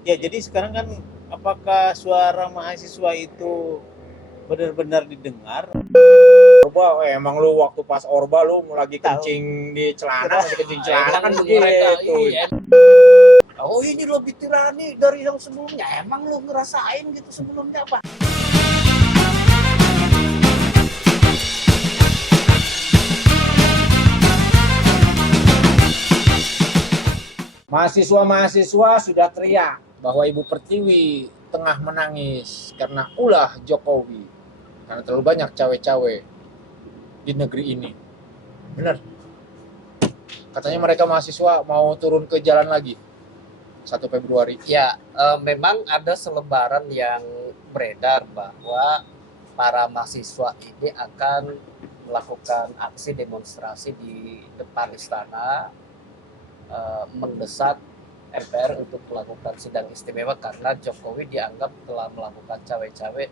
Ya, jadi sekarang kan apakah suara mahasiswa itu benar-benar didengar? Orba, emang lu waktu pas Orba lu lagi Tahu. kencing di celana, Kira masih kencing Ah, celana emang kan mereka begitu. oh ini lebih tirani dari yang sebelumnya. Emang lu ngerasain gitu sebelumnya apa? Mahasiswa-mahasiswa sudah teriak bahwa Ibu Pertiwi tengah menangis karena ulah Jokowi. Karena terlalu banyak cawe-cawe di negeri ini. Bener. Katanya mereka mahasiswa mau turun ke jalan lagi 1 Februari. Ya, memang ada selebaran yang beredar bahwa para mahasiswa ini akan melakukan aksi demonstrasi di depan istana, mendesak MPR untuk melakukan sidang istimewa karena Jokowi dianggap telah melakukan cawe-cawe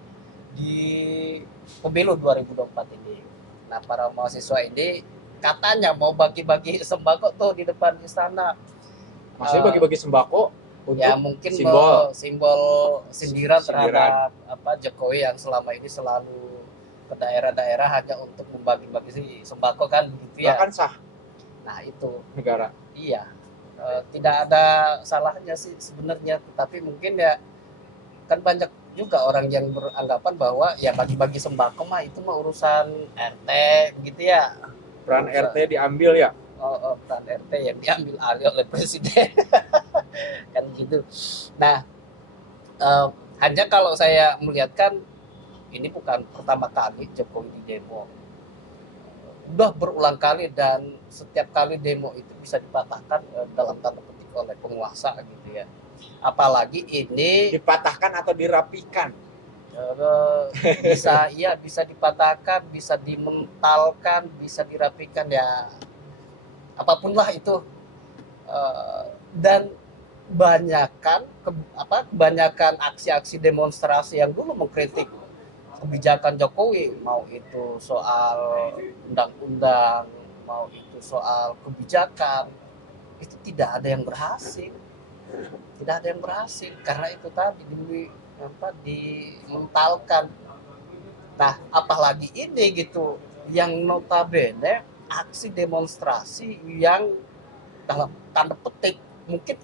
di pemilu 2024 ini. Nah, para mahasiswa ini katanya mau bagi-bagi sembako tuh di depan istana. Maksudnya bagi-bagi sembako untuk Ya mungkin simbol simbol sindiran sindiran. terhadap Jokowi yang selama ini selalu ke daerah-daerah hanya untuk membagi-bagi sembako kan gitu ya. Bahkan sah Nah itu negara. iya. Tidak ada salahnya sih sebenarnya, tapi mungkin ya kan banyak juga orang yang beranggapan bahwa ya bagi-bagi sembako mah itu mah urusan RT gitu ya. Peran Urusan, RT diambil ya. peran RT yang diambil alih oleh presiden kan gitu. Nah, hanya kalau saya melihatkan ini bukan pertama kali Jokowi di demo, udah berulang kali dan setiap kali demo itu bisa dipatahkan dalam tanda petik oleh penguasa gitu ya. Apalagi ini Dipatahkan atau dirapikan. bisa dipatahkan, bisa dimentalkan, bisa dirapikan ya apapun lah itu. Dan kebanyakan aksi-aksi demonstrasi yang dulu mengkritik kebijakan Jokowi, mau itu soal undang-undang, mau itu soal kebijakan, itu tidak ada yang berhasil, karena itu tadi dimentalkan. Nah, apalagi ini gitu, yang notabene aksi demonstrasi yang dalam tanda petik mungkin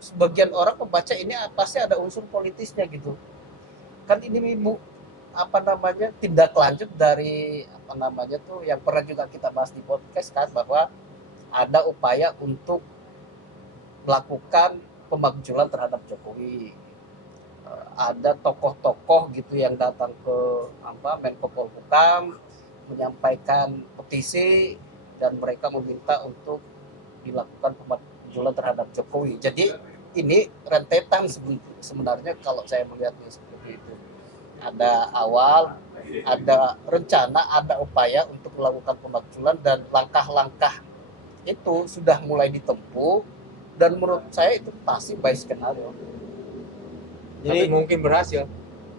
sebagian orang membaca ini pasti ada unsur politisnya gitu kan. Ini tindak lanjut dari yang pernah juga kita bahas di podcast kan, bahwa ada upaya untuk melakukan pemakzulan terhadap Jokowi. Ada tokoh-tokoh gitu yang datang ke Menko Polhukam menyampaikan petisi dan mereka meminta untuk dilakukan pemakzulan terhadap Jokowi. Jadi ini rentetan sebenarnya kalau saya melihatnya seperti itu. Ada awal, ada rencana, ada upaya untuk melakukan pemakzulan dan langkah-langkah itu sudah mulai ditempuh dan menurut saya itu pasti by skenario. Tapi Jadi mungkin berhasil.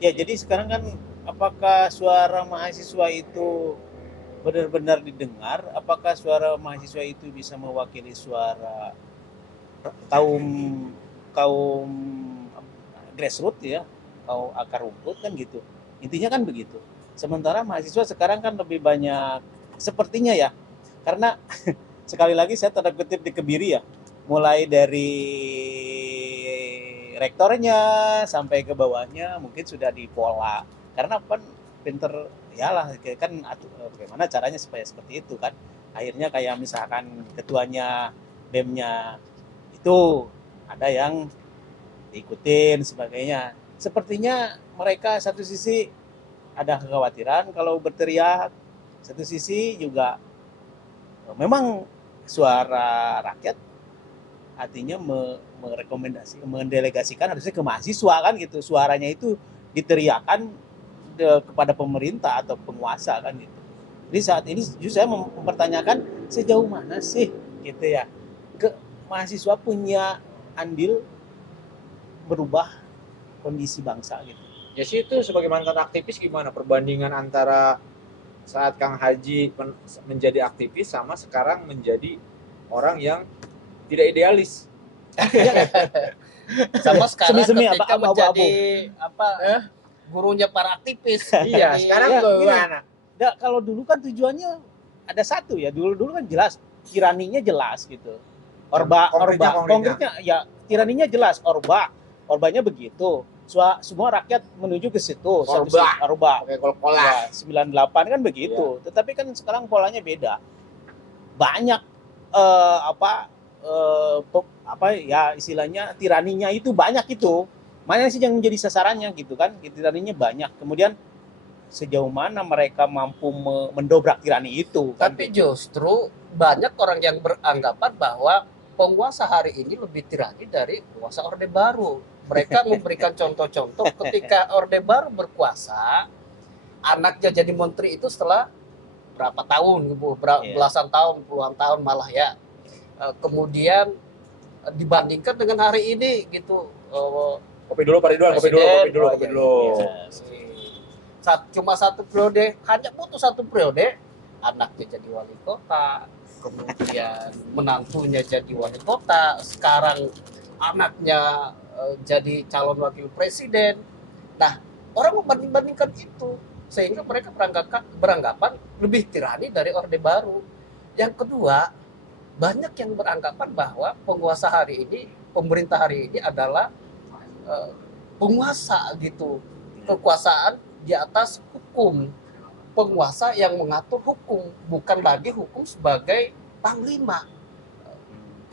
ya, jadi sekarang kan apakah suara mahasiswa itu benar-benar didengar? Apakah suara mahasiswa itu bisa mewakili suara kaum kaum grassroots ya, kaum akar rumput kan gitu. Intinya kan begitu. Sementara mahasiswa sekarang kan lebih banyak sepertinya ya, karena sekali lagi saya tanda kutip dikebiri ya, mulai dari rektornya sampai ke bawahnya mungkin sudah dipola, karena kan pinter ya lah kan, bagaimana caranya supaya seperti itu kan, akhirnya kayak misalkan ketuanya BEM-nya itu ada yang diikutin sebagainya. Sepertinya mereka satu sisi ada kekhawatiran kalau berteriak, satu sisi juga memang suara rakyat artinya mendelegasikan harusnya ke mahasiswa kan gitu, suaranya itu diteriakan kepada pemerintah atau penguasa kan gitu. Jadi saat ini justru saya mempertanyakan sejauh mana sih gitu ya, ke mahasiswa punya andil berubah kondisi bangsa gitu. Ya sih, itu sebagai mantan aktivis gimana perbandingan antara saat Kang Haji menjadi aktivis sama sekarang menjadi orang yang tidak idealis. Sama sekarang Semi-semi ketika abu-abu. menjadi apa gurunya para aktivis. Iya, Jadi, sekarang Ya, bagaimana? Nggak, kalau dulu kan tujuannya ada satu ya. Dulu kan jelas, tiraninya jelas gitu. Konkretnya. Konkretnya ya tiraninya jelas. Orbanya begitu. Semua rakyat menuju ke situ. Orba. Oke, kol-kolah. Ya, 98 kan begitu. Tetapi kan sekarang polanya beda. Banyak ya istilahnya tiraninya itu banyak itu. Mana sih yang menjadi sasarannya gitu kan? Tiraninya banyak. Kemudian sejauh mana mereka mampu mendobrak tirani itu kan? tapi justru banyak orang yang beranggapan bahwa penguasa hari ini lebih tirani dari penguasa Orde Baru. Mereka memberikan contoh-contoh ketika Orde Baru berkuasa, anaknya jadi menteri itu setelah berapa tahun, belasan tahun, puluhan tahun malah ya. Kemudian dibandingkan dengan hari ini gitu. Kopi dulu, Pak Ridwan. Kopi dulu. Cuma satu periode, hanya butuh satu periode, anaknya jadi wali kota, kemudian menantunya jadi wali kota, sekarang anaknya jadi calon wakil presiden. Nah, orang membanding-bandingkan itu sehingga mereka beranggapan lebih tirani dari Orde Baru. Yang kedua, banyak yang beranggapan bahwa penguasa hari ini, pemerintah hari ini adalah penguasa gitu, kekuasaan di atas hukum, penguasa yang mengatur hukum, bukan lagi hukum sebagai panglima.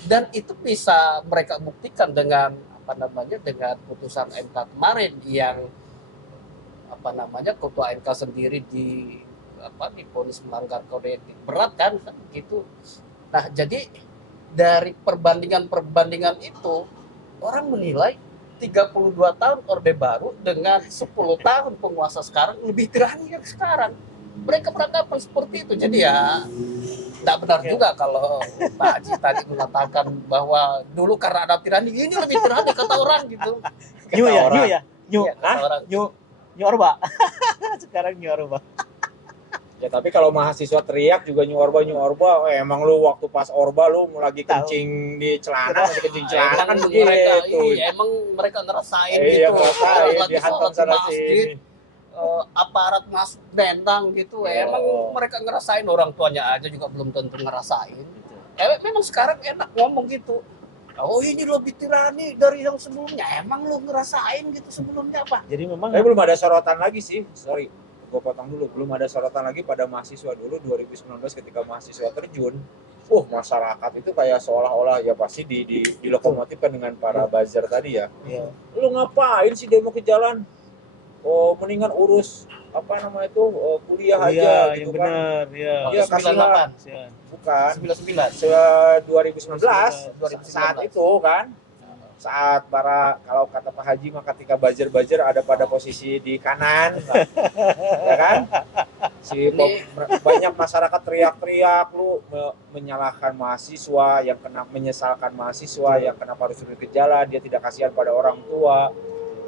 Dan itu bisa mereka buktikan dengan dengan putusan MK kemarin yang ketua MK sendiri divonis melanggar kode etik berat kan gitu. Nah, jadi dari perbandingan itu orang menilai 32 tahun Orde Baru dengan 10 tahun penguasa sekarang lebih tirani yang sekarang. Mereka beranggapan seperti itu. Jadi ya tidak benar juga kalau Pak Haji tadi mengatakan bahwa dulu karena ada tirani, ini lebih tirani kata orang gitu. New Orba. Sekarang New Orba. Ya tapi kalau mahasiswa teriak juga New Orba, emang lu waktu pas Orba lu lagi kencing di celana, kan begitu. Emang mereka ngerasain gitu. Orang lagi dihantam sholat sana masjid, aparat masuk dendang gitu. Emang mereka ngerasain, orang tuanya aja juga belum tentu ngerasain. Memang sekarang enak ngomong gitu. Oh, ini lebih tirani dari yang sebelumnya. Emang lu ngerasain gitu sebelumnya apa? Jadi memang belum ada sorotan lagi sih. Sorry, gue potong dulu. Belum ada sorotan lagi pada mahasiswa dulu 2019 ketika mahasiswa terjun. Masyarakat itu kayak seolah-olah ya pasti dilokomotifkan dengan para buzzer tadi ya. Iya. Lu ngapain sih demo ke jalan? Mendingan urus kuliah aja gitu kan. Benar, ya. Iya, 98. Bukan. 99. 2019 saat itu kan. Saat kalau kata Pak Haji mah ketika buzzer ada pada posisi di kanan. Ya kan? Banyak masyarakat teriak-teriak, lu menyalahkan mahasiswa, yang menyesalkan mahasiswa, yang kenapa harus turun ke jalan, dia tidak kasihan pada orang tua.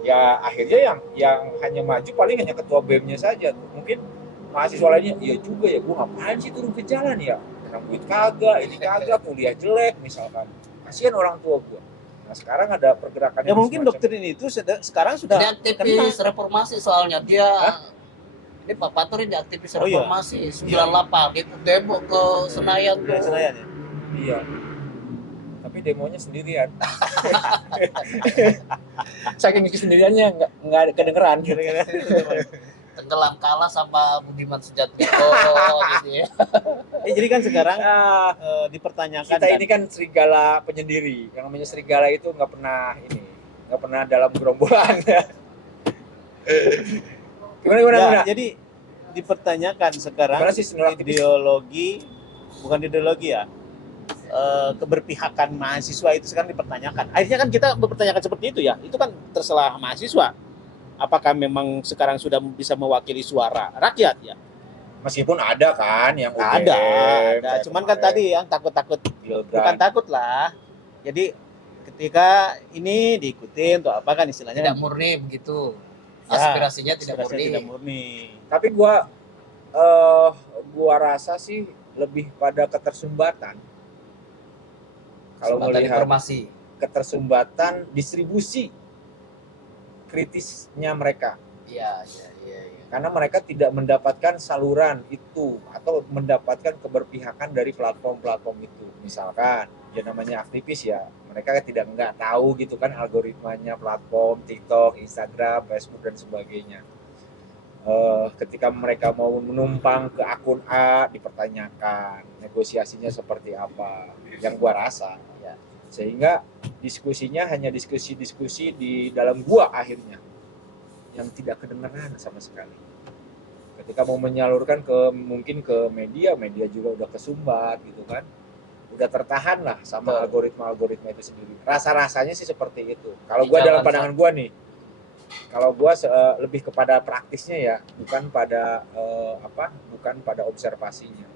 Ya akhirnya yang hanya maju paling hanya ketua BEM-nya saja. Mungkin mahasiswa lainnya, iya juga ya, gue ngapain sih turun ke jalan ya? Kena duit kagak, ini kagak, kuliah jelek misalkan. Kasihan orang tua gue. Nah sekarang ada pergerakan. Ya mungkin doktrin itu sekarang sudah dia aktivis reformasi soalnya dia. Ini Pak Patur ini aktivis reformasi 98 gitu, demo ke Senayan tuh. Senayan ya? Iya. Tapi demonya sendirian. Saking sendiriannya nggak kedengeran. Tenggelam kalah sama Budiman Sujatmiko gitu ya. Jadi kan sekarang dipertanyakan kita ini kan serigala penyendiri. Yang namanya serigala itu nggak pernah dalam gerombolan. Gimana? Jadi dipertanyakan sekarang bukan ideologi ya. Keberpihakan mahasiswa itu sekarang dipertanyakan. Akhirnya kan kita mempertanyakan seperti itu ya. Itu kan terserah mahasiswa. Apakah memang sekarang sudah bisa mewakili suara rakyat ya? Meskipun ada kan yang ada. Cuman kan tadi yang takut-takut, bukan takut lah. Jadi ketika ini diikutin atau apa kan istilahnya tidak murni begitu. Aspirasinya tidak murni. Tapi gua rasa sih lebih pada ketersumbatan. Kalau melihat informasi. ketersumbatan distribusi kritisnya mereka. Iya. Karena mereka tidak mendapatkan saluran itu atau mendapatkan keberpihakan dari platform-platform itu. Misalkan ya namanya aktivis ya, mereka nggak tahu gitu kan algoritmanya platform TikTok, Instagram, Facebook dan sebagainya. Ketika mereka mau menumpang ke akun A dipertanyakan negosiasinya seperti apa, yang gua rasa ya. Sehingga diskusinya hanya diskusi di dalam gua akhirnya, yang tidak kedengaran sama sekali. Ketika mau menyalurkan mungkin ke media juga udah kesumbat gitu kan, udah tertahan lah sama algoritma itu sendiri. Rasanya sih seperti itu. Kalau gua dalam pandangan gua nih, kalau gua lebih kepada praktisnya ya, bukan pada bukan pada observasinya.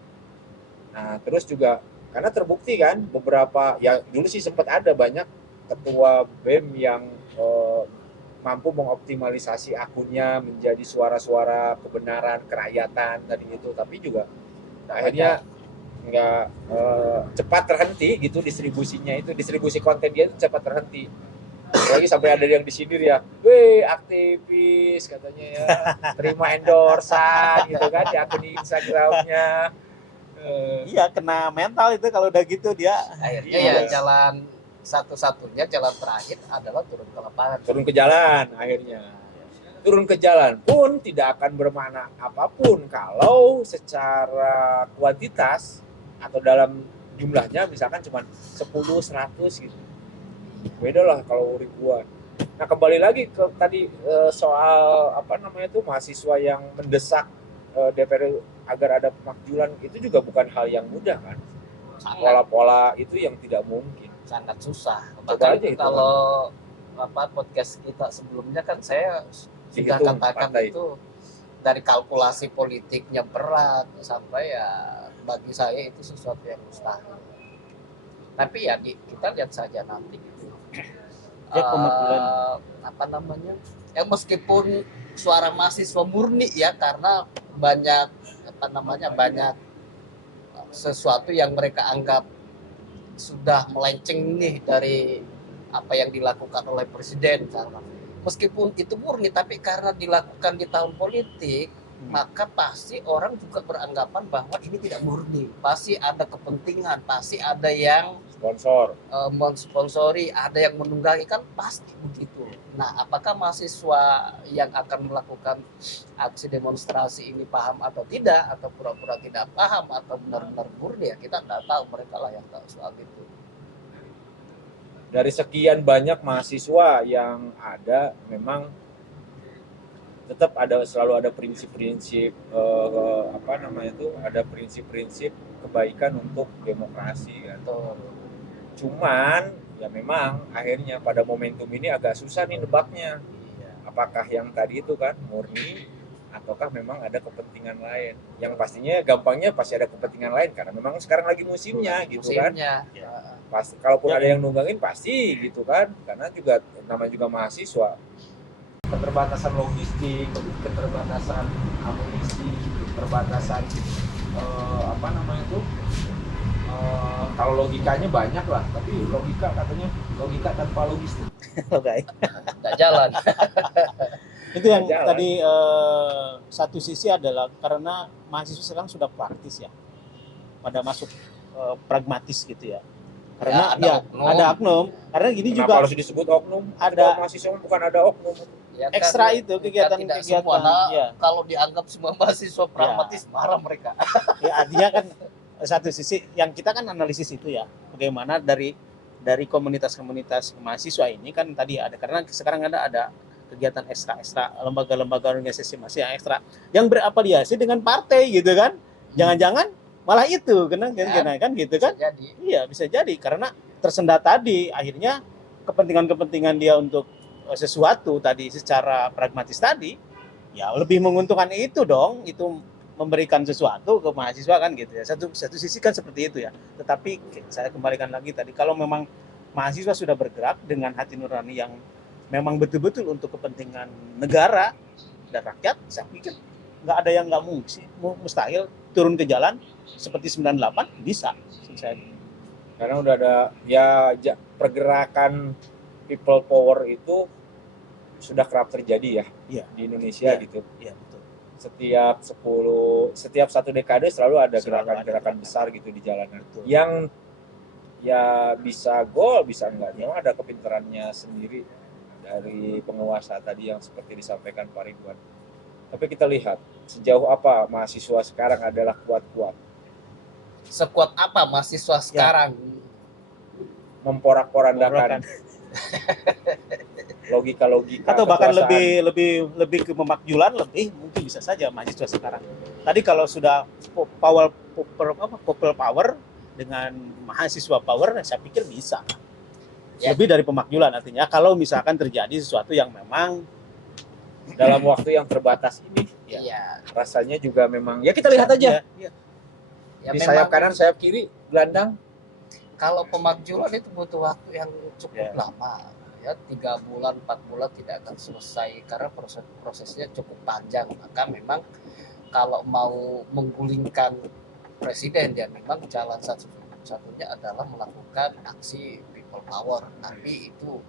Nah terus juga karena terbukti kan beberapa ya dulu sih sempat ada banyak ketua BEM yang mampu mengoptimalisasi akunnya menjadi suara-suara kebenaran kerakyatan tadi itu, tapi juga akhirnya nggak cepat terhenti gitu distribusinya, itu distribusi konten dia itu cepat terhenti. Lagi sampai ada yang disindir ya, weh aktivis katanya ya, terima endorsan gitu kan di akun Instagramnya. Iya, kena mental itu kalau udah gitu dia. Akhirnya ya jalan satu-satunya jalan terakhir adalah turun ke lapangan. Turun ke jalan akhirnya. Turun ke jalan pun tidak akan bermakna apapun kalau secara kuantitas atau dalam jumlahnya misalkan cuma 10, 100 gitu. Beda lah kalau ribuan. Nah kembali lagi ke tadi soal mahasiswa yang mendesak DPR agar ada pemakjulan, itu juga bukan hal yang mudah kan. Pola-pola itu yang tidak mungkin. Sangat susah. Coba aja kalau podcast kita sebelumnya kan saya sudah katakan itu dari kalkulasi politiknya berat sampai ya bagi saya itu sesuatu yang mustahil. Tapi ya kita lihat saja nanti gitu. Ya meskipun suara mahasiswa murni ya, karena banyak banyak sesuatu yang mereka anggap sudah melenceng nih dari apa yang dilakukan oleh presiden karena meskipun itu murni, tapi karena dilakukan di tahun politik, maka pasti orang juga beranggapan bahwa ini tidak murni, pasti ada kepentingan, pasti ada yang mensponsori, ada yang menunggangi, kan pasti begitu. Nah, apakah mahasiswa yang akan melakukan aksi demonstrasi ini paham atau tidak, atau pura-pura tidak paham, atau benar-benar murni, ya kita nggak tahu, mereka lah yang tahu soal itu. Dari sekian banyak mahasiswa yang ada, memang tetap selalu ada prinsip-prinsip ada prinsip-prinsip kebaikan untuk demokrasi kan. Cuman ya memang akhirnya pada momentum ini agak susah nih nebaknya. Apakah yang tadi itu kan murni ataukah memang ada kepentingan lain? Yang pastinya gampangnya pasti ada kepentingan lain karena memang sekarang lagi musimnya gitu kan. Pasti kalaupun ada yang nunggangin pasti gitu kan, karena juga namanya juga mahasiswa. Keterbatasan logistik, keterbatasan amunisi, keterbatasan kalau logikanya banyak lah, tapi logika tanpa logistik nggak jalan. Itu yang tadi satu sisi adalah karena mahasiswa sekarang sudah praktis ya, pada masuk pragmatis gitu ya. Karena ada oknum. Karena gini kenapa juga harus disebut oknum? Ada mahasiswa bukan ada oknum. Ya, ekstra kan, itu kegiatan-kegiatan. Ya. Kalau dianggap semua mahasiswa pragmatis, marah mereka. Ya artinya kan satu sisi yang kita kan analisis itu ya, bagaimana dari komunitas-komunitas mahasiswa ini kan tadi ada, karena sekarang ada kegiatan ekstra lembaga-lembaga organisasi mahasiswa yang ekstra yang berafiliasi dengan partai gitu kan. Jangan-jangan malah itu kan gitu kan. Iya, bisa jadi karena tersendat tadi, akhirnya kepentingan dia untuk sesuatu tadi secara pragmatis tadi ya lebih menguntungkan itu dong, itu memberikan sesuatu ke mahasiswa kan gitu ya. Satu sisi kan seperti itu ya. Tetapi saya kembalikan lagi tadi, kalau memang mahasiswa sudah bergerak dengan hati nurani yang memang betul-betul untuk kepentingan negara dan rakyat, saya pikir nggak ada yang nggak mustahil turun ke jalan seperti 98 bisa. Karena udah ada ya pergerakan people power itu sudah kerap terjadi ya Iya. di Indonesia Iya. gitu. Iya, betul. Setiap satu dekade selalu ada Selalu ada gerakan-gerakan gerakan. besar gitu di jalanan. Betul. Yang ya bisa gol, bisa enggak. Memang ada kepintarannya sendiri dari penguasa tadi yang seperti disampaikan Pak Ridwan. Tapi kita lihat sejauh apa mahasiswa sekarang adalah kuat-kuat, Sekuat apa mahasiswa sekarang? memporak-porandakan logika-logika Atau bahkan kekuasaan. lebih ke memakjulan, lebih mungkin bisa saja mahasiswa sekarang. Tadi kalau sudah people power dengan mahasiswa power, saya pikir bisa. Ya. Lebih dari pemakjulan artinya kalau misalkan terjadi sesuatu yang memang Dalam waktu yang terbatas ini Iya. rasanya juga memang ya kita lihat aja Iya. Ya, di memang sayap kanan sayap kiri gelandang. kalau pemakjulan itu butuh waktu yang cukup Ya. lama. Ya, 3 bulan, 4 bulan tidak akan selesai karena prosesnya cukup panjang. Maka memang kalau mau menggulingkan presiden ya memang jalan satu-satunya adalah melakukan aksi people power. Tapi itu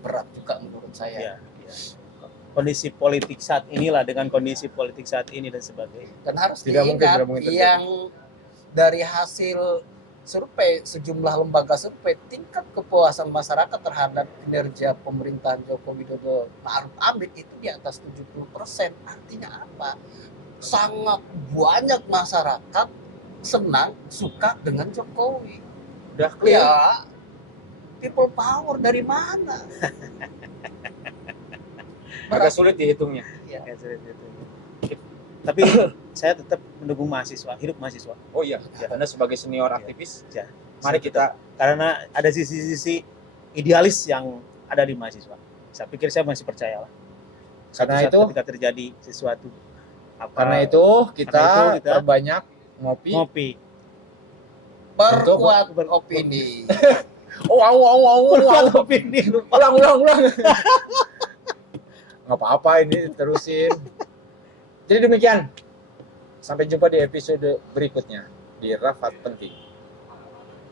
berat juga menurut saya. Iya, iya. Kondisi politik saat inilah dengan kondisi politik saat ini dan sebagainya. Dan harus Tidak mungkin diingat terjadi. yang dari hasil survei sejumlah lembaga survei tingkat kepuasan masyarakat terhadap kinerja pemerintahan Joko Widodo Ma'ruf Amin itu di atas 70%. Artinya apa? Sangat banyak masyarakat senang, suka dengan Jokowi. Udah clear. Ya, people power dari mana? Agak sulit dihitungnya. Ya. Ya, seperti itu. Tapi saya tetap mendukung mahasiswa, hidup mahasiswa. Oh iya, Ya. Anda sebagai senior Ya. aktivis, Ya. mari kita Karena ada sisi-sisi idealis yang ada di mahasiswa. Saya pikir saya masih percaya lah. Karena Suatu saat itu- ketika terjadi sesuatu karena itu kita perbanyak ngopi. ngopi. Perkuat opini. Opini lupa. Ulang. Nggak apa-apa ini terusin. Jadi demikian. Sampai jumpa di episode berikutnya di Rapat Penting.